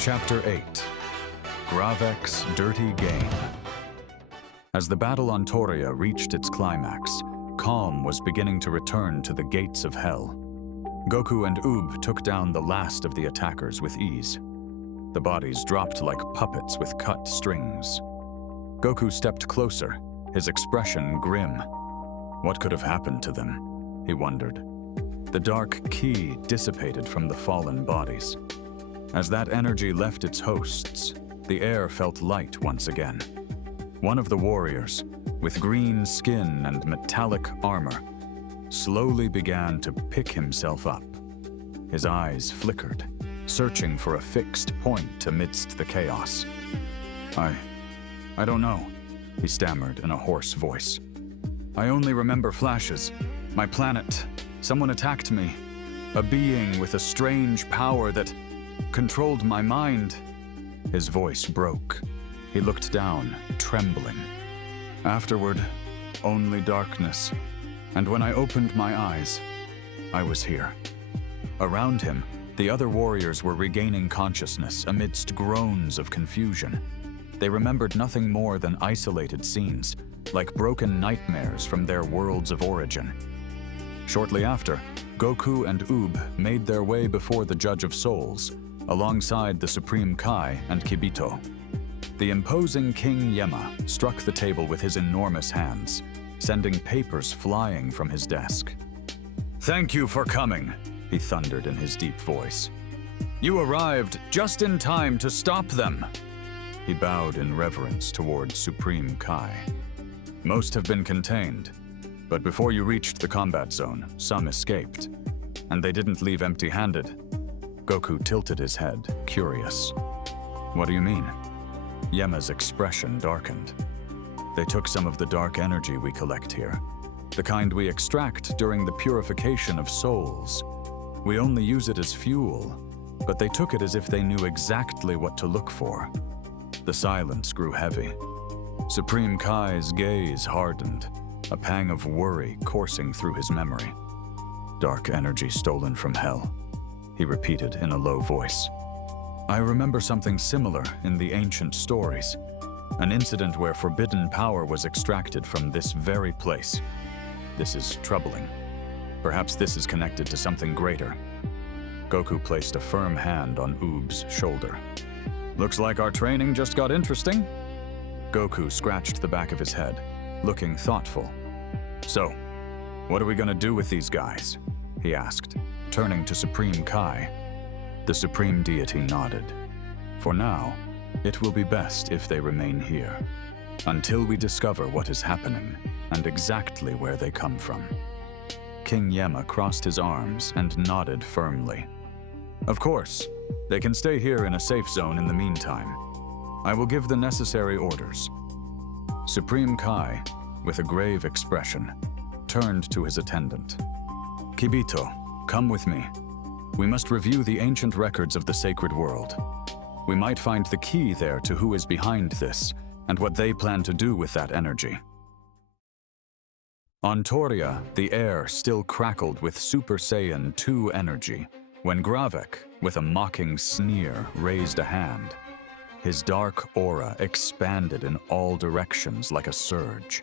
Chapter 8. Gravek's Dirty Game. As the battle on Toria reached its climax, calm was beginning to return to the gates of hell. Goku and Oob took down the last of the attackers with ease. The bodies dropped like puppets with cut strings. Goku stepped closer, his expression grim. What could have happened to them? He wondered. The dark ki dissipated from the fallen bodies. As that energy left its hosts, the air felt light once again. One of the warriors, with green skin and metallic armor, slowly began to pick himself up. His eyes flickered, searching for a fixed point amidst the chaos. I don't know, he stammered in a hoarse voice. I only remember flashes. My planet. Someone attacked me. A being with a strange power that controlled my mind. His voice broke. He looked down, trembling. Afterward, only darkness. And when I opened my eyes, I was here. Around him, the other warriors were regaining consciousness amidst groans of confusion. They remembered nothing more than isolated scenes, like broken nightmares from their worlds of origin. Shortly after, Goku and Oob made their way before the Judge of Souls, alongside the Supreme Kai and Kibito. The imposing King Yema struck the table with his enormous hands, sending papers flying from his desk. "Thank you for coming," he thundered in his deep voice. "You arrived just in time to stop them." He bowed in reverence toward Supreme Kai. "Most have been contained, but before you reached the combat zone, some escaped, and they didn't leave empty-handed." Goku tilted his head, curious. "What do you mean?" Yema's expression darkened. "They took some of the dark energy we collect here, the kind we extract during the purification of souls. We only use it as fuel, but they took it as if they knew exactly what to look for." The silence grew heavy. Supreme Kai's gaze hardened, a pang of worry coursing through his memory. "Dark energy stolen from hell," he repeated in a low voice. "I remember something similar in the ancient stories, an incident where forbidden power was extracted from this very place. This is troubling. Perhaps this is connected to something greater." Goku placed a firm hand on Oob's shoulder. "Looks like our training just got interesting." Goku scratched the back of his head, looking thoughtful. "So, what are we gonna do with these guys?" he asked, turning to Supreme Kai. The Supreme Deity nodded. "For now, it will be best if they remain here, until we discover what is happening and exactly where they come from." King Yema crossed his arms and nodded firmly. "Of course, they can stay here in a safe zone in the meantime. I will give the necessary orders." Supreme Kai, with a grave expression, turned to his attendant. "Kibito, come with me. We must review the ancient records of the sacred world. We might find the key there to who is behind this and what they plan to do with that energy." On Toria, the air still crackled with Super Saiyan 2 energy when Gravek, with a mocking sneer, raised a hand. His dark aura expanded in all directions like a surge.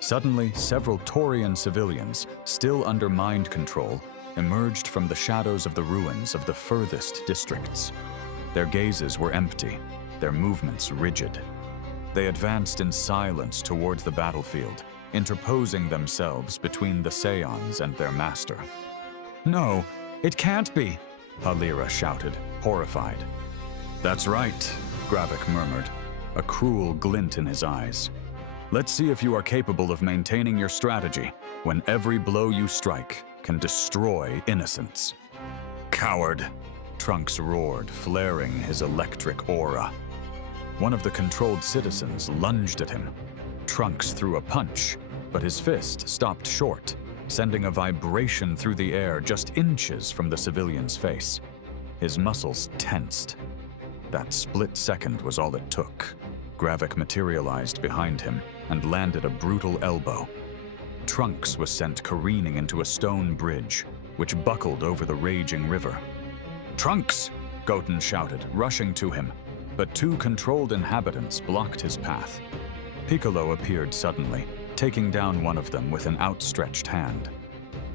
Suddenly, several Torian civilians, still under mind control, emerged from the shadows of the ruins of the furthest districts. Their gazes were empty, their movements rigid. They advanced in silence toward the battlefield, interposing themselves between the Saiyans and their master. "No, it can't be!" Halira shouted, horrified. "That's right," Gravek murmured, a cruel glint in his eyes. "Let's see if you are capable of maintaining your strategy when every blow you strike can destroy innocence." "Coward!" Trunks roared, flaring his electric aura. One of the controlled citizens lunged at him. Trunks threw a punch, but his fist stopped short, sending a vibration through the air just inches from the civilian's face. His muscles tensed. That split second was all it took. Gravek materialized behind him and landed a brutal elbow. Trunks was sent careening into a stone bridge, which buckled over the raging river. "Trunks!" Goten shouted, rushing to him, but two controlled inhabitants blocked his path. Piccolo appeared suddenly, taking down one of them with an outstretched hand.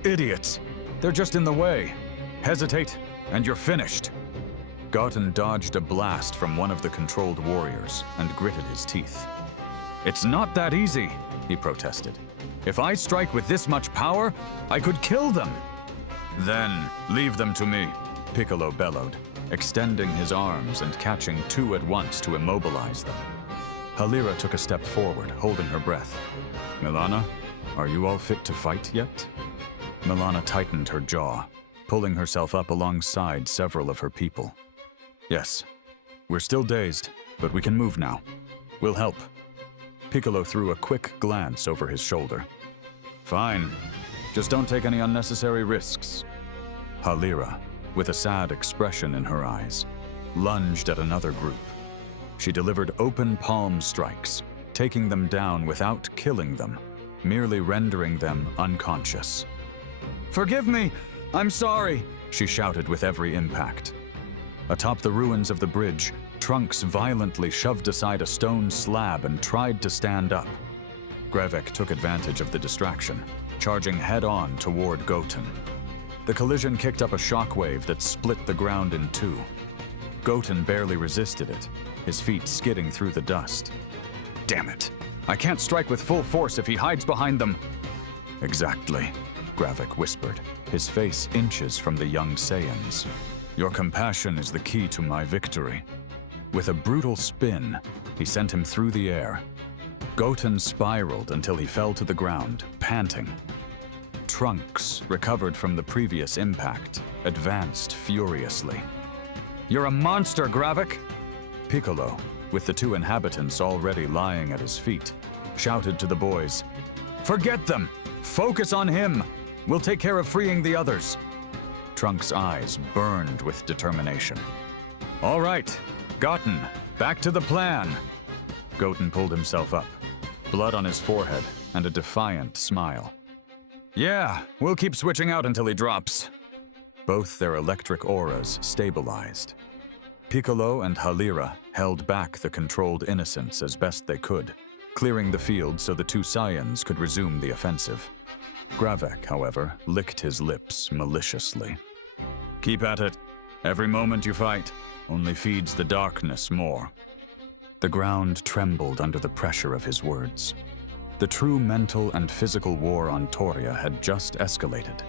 Idiots! They're just in the way. Hesitate, and you're finished. Goten dodged a blast from one of the controlled warriors and gritted his teeth. It's not that easy, he protested. If I strike with this much power, I could kill them. Then leave them to me, Piccolo bellowed, extending his arms and catching two at once to immobilize them. Halira took a step forward, holding her breath. Milana, are you all fit to fight yet? Milana tightened her jaw, pulling herself up alongside several of her people. Yes, we're still dazed, but we can move now. We'll help. Piccolo threw a quick glance over his shoulder. Fine, just don't take any unnecessary risks. Halira, with a sad expression in her eyes, lunged at another group. She delivered open palm strikes, taking them down without killing them, merely rendering them unconscious. Forgive me, I'm sorry, she shouted with every impact. Atop the ruins of the bridge, Trunks violently shoved aside a stone slab and tried to stand up. Gravek took advantage of the distraction, charging head-on toward Goten. The collision kicked up a shockwave that split the ground in two. Goten barely resisted it, his feet skidding through the dust. Damn it! I can't strike with full force if he hides behind them! Exactly, Gravek whispered, his face inches from the young Saiyans. Your compassion is the key to my victory. With a brutal spin, he sent him through the air. Goten spiraled until he fell to the ground, panting. Trunks, recovered from the previous impact, advanced furiously. You're a monster, Gravek! Piccolo, with the two inhabitants already lying at his feet, shouted to the boys, Forget them! Focus on him! We'll take care of freeing the others! Trunks' eyes burned with determination. All right, Goten, back to the plan! Goten pulled himself up, blood on his forehead and a defiant smile. Yeah, we'll keep switching out until he drops. Both their electric auras stabilized. Piccolo and Halira held back the controlled innocents as best they could, clearing the field so the two Saiyans could resume the offensive. Gravek, however, licked his lips maliciously. Keep at it. Every moment you fight only feeds the darkness more. The ground trembled under the pressure of his words. The true mental and physical war on Toria had just escalated.